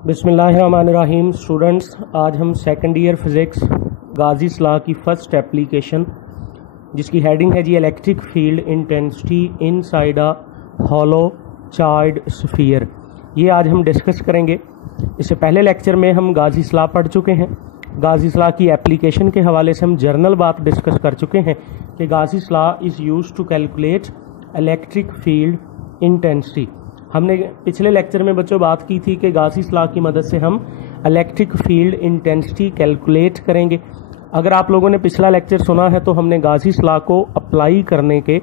बिस्मिल्लाहिर्रहमानिर्रहीम। स्टूडेंट्स, आज हम second year physics Gauss's law की फ़र्स्ट एप्लीकेशन जिसकी हेडिंग है जी electric field intensity inside a hollow charge sphere, ये आज हम डिस्कस करेंगे। इससे पहले लेक्चर में हम गाज़ीज़ लॉ पढ़ चुके हैं। गाज़ीज़ लॉ की एप्लीकेशन के हवाले से हम जर्नल बात डिस्कस कर चुके हैं कि Gauss's law is used to calculate electric field intensity. हमने पिछले लेक्चर में बच्चों बात की थी कि गाज़ीज़ लॉ की मदद से हम इलेक्ट्रिक फील्ड इंटेंसिटी कैलकुलेट करेंगे। अगर आप लोगों ने पिछला लेक्चर सुना है तो हमने गाज़ीज़ लॉ को अप्लाई करने के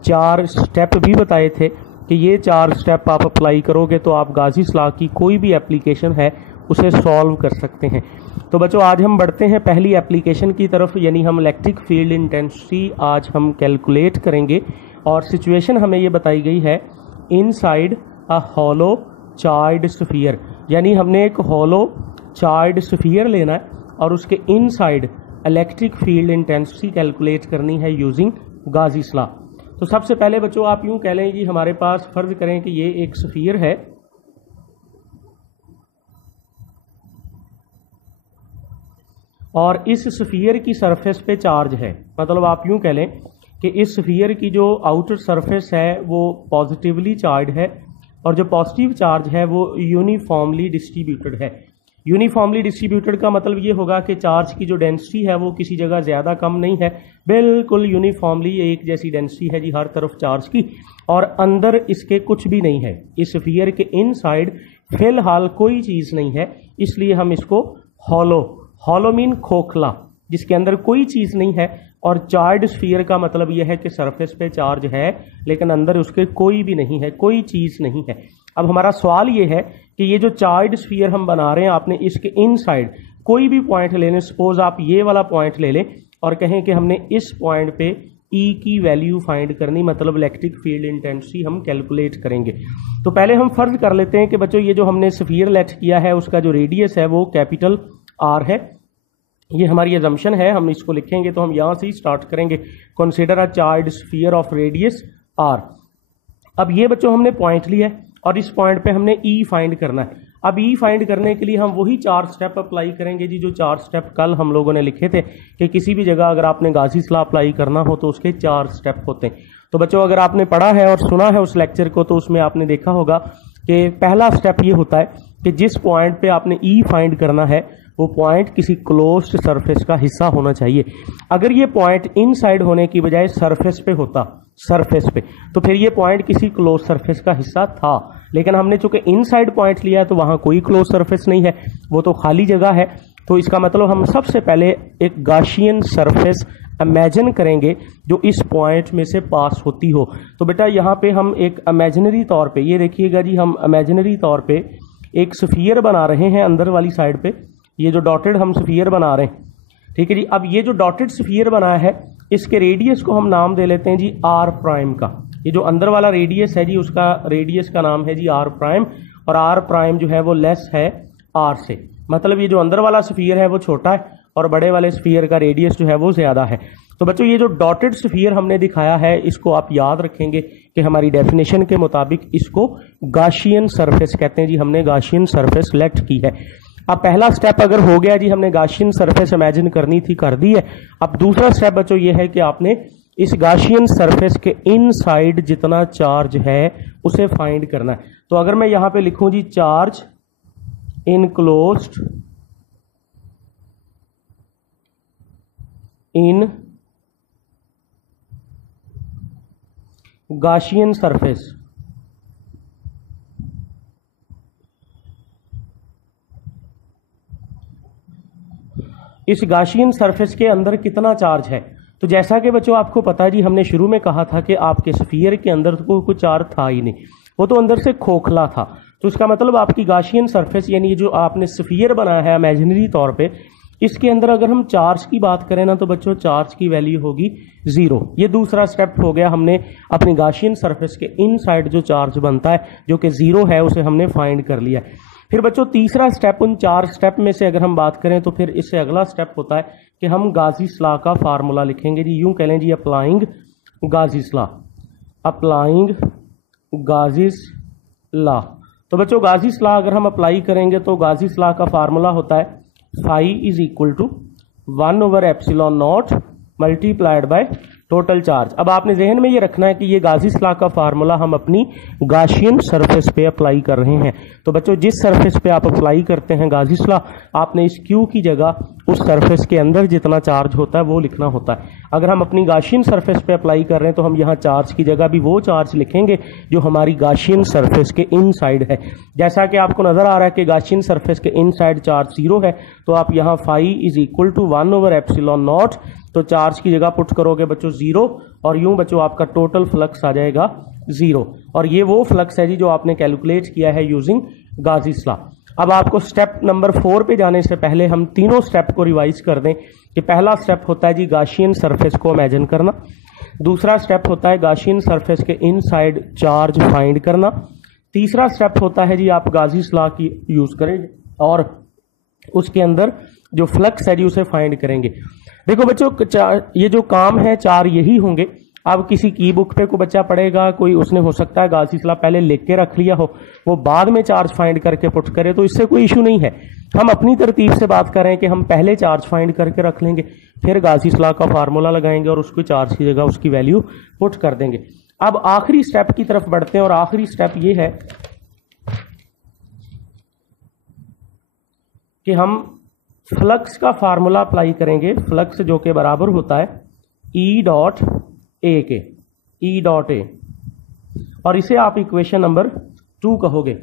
4 स्टेप भी बताए थे कि ये 4 स्टेप आप अप्लाई करोगे तो आप गाज़ीज़ लॉ की कोई भी एप्लीकेशन है उसे सॉल्व कर सकते हैं। तो बच्चों आज हम बढ़ते हैं पहली एप्लीकेशन की तरफ, यानी हम इलेक्ट्रिक फील्ड इंटेंसिटी आज हम कैलकुलेट करेंगे। और सिचुएशन हमें ये बताई गई है inside a hollow charge sphere, यानी हमने एक हॉलो चार्ज स्फीयर लेना है और उसके inside electric field intensity calculate करनी है यूजिंग गाज़ीज़ लॉ। तो सबसे पहले बच्चों आप यूं कह लें जी, हमारे पास फर्ज करें कि ये एक स्फीयर है और इस स्फीयर की सरफेस पे चार्ज है। मतलब आप यूं कह लें कि इस स्फीयर की जो आउटर सरफेस है वो पॉजिटिवली चार्ज है और जो पॉजिटिव चार्ज है वो यूनिफॉर्मली डिस्ट्रीब्यूटेड है। यूनिफॉर्मली डिस्ट्रीब्यूटेड का मतलब ये होगा कि चार्ज की जो डेंसिटी है वो किसी जगह ज़्यादा कम नहीं है, बिल्कुल यूनिफॉर्मली एक जैसी डेंसिटी है जी हर तरफ चार्ज की, और अंदर इसके कुछ भी नहीं है। इस स्फीयर के इनसाइड फिलहाल कोई चीज़ नहीं है, इसलिए हम इसको हॉलो मीन खोखला, जिसके अंदर कोई चीज़ नहीं है। और चार्ज स्फीयर का मतलब यह है कि सरफेस पे चार्ज है लेकिन अंदर उसके कोई भी नहीं है, कोई चीज़ नहीं है। अब हमारा सवाल ये है कि ये जो चार्ज स्फीयर हम बना रहे हैं, आपने इसके इनसाइड कोई भी पॉइंट ले लें। सपोज आप ये वाला पॉइंट ले लें और कहें कि हमने इस पॉइंट पे E की वैल्यू फाइंड करनी, मतलब इलेक्ट्रिक फील्ड इंटेंसिटी हम कैलकुलेट करेंगे। तो पहले हम फर्ज कर लेते हैं कि बच्चों ये जो हमने स्फीयर लेट किया है उसका जो रेडियस है वो कैपिटल R है। ये हमारी अजम्पशन है, हम इसको लिखेंगे तो हम यहाँ से ही स्टार्ट करेंगे। Consider a charge sphere of radius R। अब ये बच्चों हमने पॉइंट लिया है और इस पॉइंट पे हमने E फाइंड करना है। अब E फाइंड करने के लिए हम वही 4 स्टेप अप्लाई करेंगे जी, जो 4 स्टेप कल हम लोगों ने लिखे थे कि किसी भी जगह अगर आपने गाज़ीज़ लॉ अप्लाई करना हो तो उसके 4 स्टेप होते हैं। तो बच्चों अगर आपने पढ़ा है और सुना है उस लेक्चर को तो उसमें आपने देखा होगा कि पहला स्टेप ये होता है कि जिस पॉइंट पे आपने E फाइंड करना है वो पॉइंट किसी क्लोज्ड सरफेस का हिस्सा होना चाहिए। अगर ये पॉइंट इनसाइड होने की बजाय सरफेस पे होता, सरफेस पे, तो फिर ये पॉइंट किसी क्लोज सरफेस का हिस्सा था। लेकिन हमने चूंकि इनसाइड पॉइंट लिया है तो वहां कोई क्लोज सरफेस नहीं है, वो तो खाली जगह है। तो इसका मतलब हम सबसे पहले एक गाशियन सरफेस इमेजिन करेंगे जो इस पॉइंट में से पास होती हो। तो बेटा यहाँ पे हम एक इमेजिनरी तौर पे, ये देखिएगा जी, हम इमेजिनरी तौर पे एक स्फीयर बना रहे हैं अंदर वाली साइड पे। ये जो डॉटेड हम स्फीयर बना रहे हैं, ठीक है जी। अब ये जो डॉटेड स्फीयर बनाया है इसके रेडियस को हम नाम दे लेते हैं जी R प्राइम का। ये जो अंदर वाला रेडियस है जी उसका रेडियस का नाम है जी R प्राइम, और R प्राइम जो है वो लेस है R से। मतलब ये जो अंदर वाला स्फीयर है वो छोटा है और बड़े वाले स्फीयर का रेडियस जो है वो ज्यादा है। तो बच्चों ये जो डॉटेड स्फीयर हमने दिखाया है इसको आप याद रखेंगे कि हमारी डेफिनेशन के मुताबिक इसको गाशियन सरफेस कहते हैं जी। हमने गाशियन सरफेस लेट की है। अब पहला स्टेप अगर हो गया जी, हमने गाशियन सरफेस इमेजिन करनी थी, कर दी है। अब दूसरा स्टेप बच्चों ये है कि आपने इस गाशियन सरफेस के इनसाइड जितना चार्ज है उसे फाइंड करना है। तो अगर मैं यहां पे लिखूं जी charge enclosed in Gaussian surface, इस गाशियन सरफेस के अंदर कितना चार्ज है। तो जैसा कि बच्चों आपको पता है जी, हमने शुरू में कहा था कि आपके स्फीयर के अंदर तो कोई चार्ज था ही नहीं, वो तो अंदर से खोखला था। तो इसका मतलब आपकी गाशियन सरफेस यानी जो आपने स्फीयर बनाया है इमेजिनरी तौर पे, इसके अंदर अगर हम चार्ज की बात करें ना तो बच्चों चार्ज की वैल्यू होगी 0। ये दूसरा स्टेप हो गया, हमने अपनी गाशियन सरफेस के इनसाइड जो चार्ज बनता है जो कि 0 है उसे हमने फाइंड कर लिया। फिर बच्चों तीसरा स्टेप, उन 4 स्टेप में से अगर हम बात करें तो फिर इससे अगला स्टेप होता है कि हम गाज़ीज़ लॉ का फार्मूला लिखेंगे जी। यूं कह लें जी अप्लाइंग गाज़ीज़ लॉ, अप्लाइंग गाज़ीज़ लॉ। तो बच्चों गाजीस लॉ अगर हम अप्लाई करेंगे तो गाजीस लॉ का फार्मूला होता है phi is equal to 1/ε0 multiplied by total charge. अब आपने जहन में ये रखना है कि ये गाजीस लॉ का फार्मूला हम अपनी गाशियन सरफेस पे अप्लाई कर रहे हैं। तो बच्चों जिस सरफेस पे आप अप्लाई करते हैं गाजीस लॉ, आपने इस क्यू की जगह उस सरफेस के अंदर जितना चार्ज होता है वो लिखना होता है। अगर हम अपनी गाशियन सरफेस पे अप्लाई कर रहे हैं तो हम यहाँ चार्ज की जगह भी वो चार्ज लिखेंगे जो हमारी गाशियन सरफेस के इनसाइड है। जैसा कि आपको नजर आ रहा है कि गाशियन सरफेस के इनसाइड चार्ज 0 है, तो आप यहाँ फाई इज इक्वल टू 1/ε0, तो चार्ज की जगह पुट करोगे बच्चों 0, और यूं बच्चों आपका टोटल फ्लक्स आ जाएगा 0। और ये वो फ्लक्स है जी जो आपने कैलकुलेट किया है यूजिंग गाजीस लॉ। अब आपको स्टेप नंबर 4 पे जाने से पहले हम तीनों स्टेप को रिवाइज कर दें कि पहला स्टेप होता है जी गाशियन सरफेस को इमेजिन करना, दूसरा स्टेप होता है गाशियन सरफेस के इनसाइड चार्ज फाइंड करना, तीसरा स्टेप होता है जी आप गाजीस लॉ की यूज करेंगे और उसके अंदर जो फ्लक्स है जी उसे फाइंड करेंगे। देखो बच्चों ये जो काम है 4 यही होंगे। अब किसी की बुक पे कोई बच्चा पढ़ेगा, कोई उसने हो सकता है गाजीस लॉ पहले लिख के रख लिया हो, वो बाद में चार्ज फाइंड करके पुट करे, तो इससे कोई इशू नहीं है। हम अपनी तरतीब से बात करें कि हम पहले चार्ज फाइंड करके रख लेंगे, फिर गाजीस लॉ का फार्मूला लगाएंगे और उसको चार्ज की जगह उसकी वैल्यू पुट कर देंगे। अब आखिरी स्टेप की तरफ बढ़ते हैं और आखिरी स्टेप ये है कि हम फ्लक्स का फार्मूला अप्लाई करेंगे, फ्लक्स जो के बराबर होता है E डॉट ए के, E डॉट ए, और इसे आप इक्वेशन नंबर 2 कहोगे।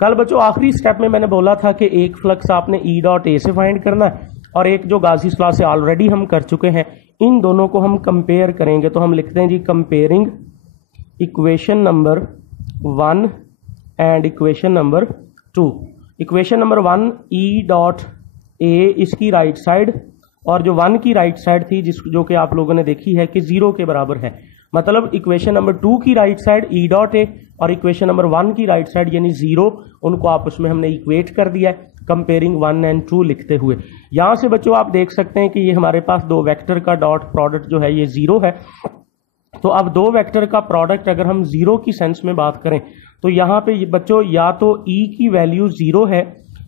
कल बच्चों आखिरी स्टेप में मैंने बोला था कि एक फ्लक्स आपने E डॉट ए से फाइंड करना है और एक जो गाजीस लॉ से ऑलरेडी हम कर चुके हैं, इन दोनों को हम कंपेयर करेंगे। तो हम लिखते हैं जी comparing equation number 1 and equation number 2। Equation number 1 E dot A इसकी राइट साइड, और जो 1 की राइट साइड थी जो कि आप लोगों ने देखी है कि 0 के बराबर है, मतलब इक्वेशन नंबर 2 की राइट साइड E डॉट ए और इक्वेशन नंबर 1 की राइट साइड यानी 0, उनको आपस में हमने इक्वेट कर दिया है कंपेयरिंग 1 एंड 2 लिखते हुए। यहां से बच्चों आप देख सकते हैं कि ये हमारे पास दो वेक्टर का डॉट प्रोडक्ट जो है ये 0 है। तो अब दो वेक्टर का प्रोडक्ट अगर हम 0 की सेंस में बात करें तो यहाँ पे बच्चों या तो E की वैल्यू 0 है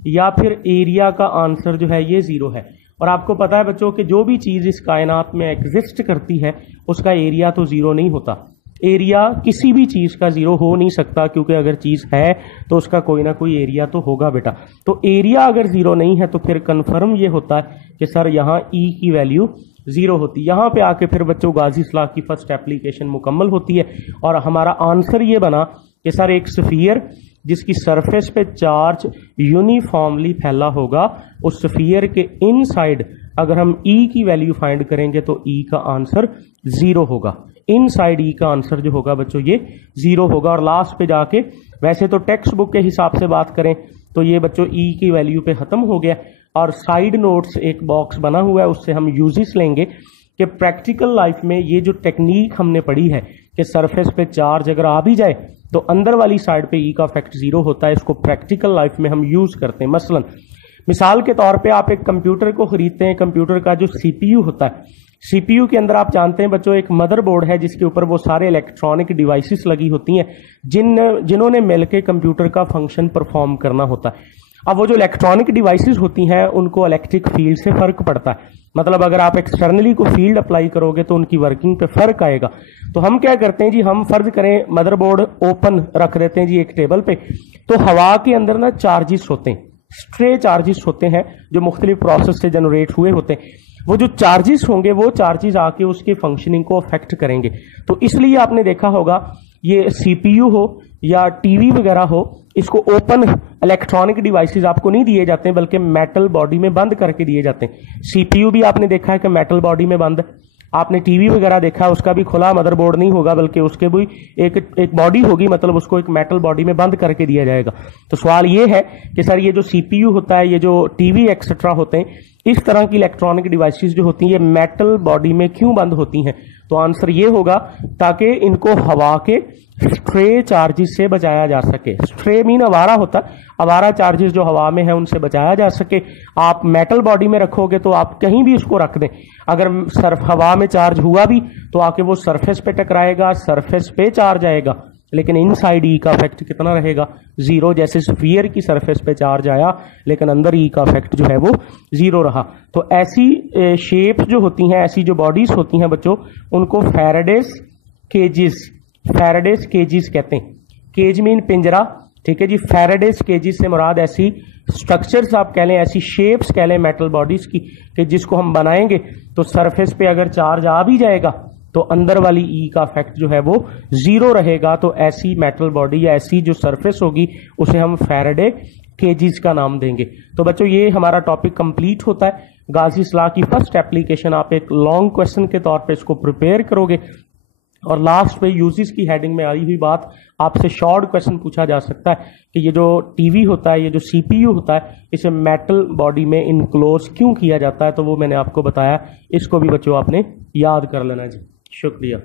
या फिर एरिया का आंसर जो है ये 0 है। और आपको पता है बच्चों कि जो भी चीज इस कायनात में एग्जिस्ट करती है उसका एरिया तो 0 नहीं होता। एरिया किसी भी चीज का 0 हो नहीं सकता, क्योंकि अगर चीज है तो उसका कोई ना कोई एरिया तो होगा बेटा। तो एरिया अगर 0 नहीं है तो फिर कंफर्म ये होता है कि सर यहाँ E की वैल्यू 0 होती है। यहाँ पे आके फिर बच्चों गाजीस लॉ की फर्स्ट एप्लीकेशन मुकम्मल होती है और हमारा आंसर ये बना कि सर एक स्फीयर जिसकी सरफेस पे चार्ज यूनिफॉर्मली फैला होगा, उस स्फीयर के इनसाइड अगर हम E की वैल्यू फाइंड करेंगे तो E का आंसर 0 होगा। इनसाइड E का आंसर जो होगा बच्चों ये 0 होगा। और लास्ट पे जाके वैसे तो टेक्स्ट बुक के हिसाब से बात करें तो ये बच्चों E की वैल्यू पे खत्म हो गया, और साइड नोट्स एक बॉक्स बना हुआ है, उससे हम यूजेस लेंगे कि प्रैक्टिकल लाइफ में ये जो टेक्निक हमने पढ़ी है कि सरफेस पे चार्ज अगर आ भी जाए तो अंदर वाली साइड पे E का इफेक्ट 0 होता है, इसको प्रैक्टिकल लाइफ में हम यूज करते हैं। मसलन मिसाल के तौर पे आप एक कंप्यूटर को खरीदते हैं, कंप्यूटर का जो CPU होता है, CPU के अंदर आप जानते हैं बच्चों एक मदरबोर्ड है जिसके ऊपर वो सारे इलेक्ट्रॉनिक डिवाइसेस लगी होती हैं जिन्होंने मिलकर कंप्यूटर का फंक्शन परफॉर्म करना होता है। अब वो जो इलेक्ट्रॉनिक डिवाइसेस होती हैं उनको इलेक्ट्रिक फील्ड से फर्क पड़ता है, मतलब अगर आप एक्सटर्नली को फील्ड अप्लाई करोगे तो उनकी वर्किंग पे फर्क आएगा। तो हम क्या करते हैं जी, हम फर्ज करें मदरबोर्ड ओपन रख देते हैं जी एक टेबल पे, तो हवा के अंदर ना चार्जेस होते हैं, स्ट्रे चार्जेस होते हैं जो मुख्तलिफ प्रोसेस से जनरेट हुए होते हैं। वो जो चार्जेस होंगे वो चार्जेस आके उसके फंक्शनिंग को अफेक्ट करेंगे। तो इसलिए आपने देखा होगा ये CPU हो या टीवी वगैरह हो, इसको ओपन इलेक्ट्रॉनिक डिवाइसेस आपको नहीं दिए जाते हैं बल्कि मेटल बॉडी में बंद करके दिए जाते हैं। CPU भी आपने देखा है कि मेटल बॉडी में बंद, आपने टीवी वगैरह देखा है उसका भी खुला मदरबोर्ड नहीं होगा बल्कि उसके भी एक बॉडी होगी, मतलब उसको एक मेटल बॉडी में बंद करके दिया जाएगा। तो सवाल ये है कि सर ये जो CPU होता है, ये जो टीवी एक्सेट्रा होते हैं, इस तरह की इलेक्ट्रॉनिक डिवाइसेस जो होती हैं ये मेटल बॉडी में क्यों बंद होती हैं? तो आंसर ये होगा ताकि इनको हवा के स्ट्रे चार्जेस से बचाया जा सके। स्ट्रे मीन आवारा होता है, आवारा चार्जेस जो हवा में है उनसे बचाया जा सके। आप मेटल बॉडी में रखोगे तो आप कहीं भी उसको रख दें, अगर हवा में चार्ज हुआ भी तो आके वो सरफेस पे टकराएगा, सरफेस पे चार्ज आएगा, लेकिन इनसाइड ई का इफेक्ट कितना रहेगा, जीरो। जैसे स्फीयर की सरफेस पे चार्ज आया लेकिन अंदर ई का इफेक्ट जो है वो जीरो रहा। तो ऐसी शेप जो होती हैं, ऐसी जो बॉडीज होती हैं बच्चों, उनको फैराडेज केजिस कहते हैं। केज मीन पिंजरा, ठीक है जी। फैराडेज केजिस से मुराद ऐसी स्ट्रक्चर्स आप कह लें, ऐसी शेप्स कह लें मेटल बॉडीज की, कि जिसको हम बनाएंगे तो सरफेस पे अगर चार्ज आ भी जाएगा तो अंदर वाली ई का इफेक्ट जो है वो जीरो रहेगा। तो ऐसी मेटल बॉडी या ऐसी जो सरफेस होगी उसे हम फैराडे केजिस का नाम देंगे। तो बच्चों ये हमारा टॉपिक कंप्लीट होता है। गाजीस लॉ की फर्स्ट एप्लीकेशन आप एक लॉन्ग क्वेश्चन के तौर पे इसको प्रिपेयर करोगे और लास्ट में यूजेस की हेडिंग में आई हुई बात आपसे शॉर्ट क्वेश्चन पूछा जा सकता है कि ये जो टीवी होता है, ये जो सीपीयू होता है, इसे मेटल बॉडी में इनक्लोज क्यों किया जाता है। तो वो मैंने आपको बताया, इसको भी बच्चों आपने याद कर लेना जी। शुक्रिया।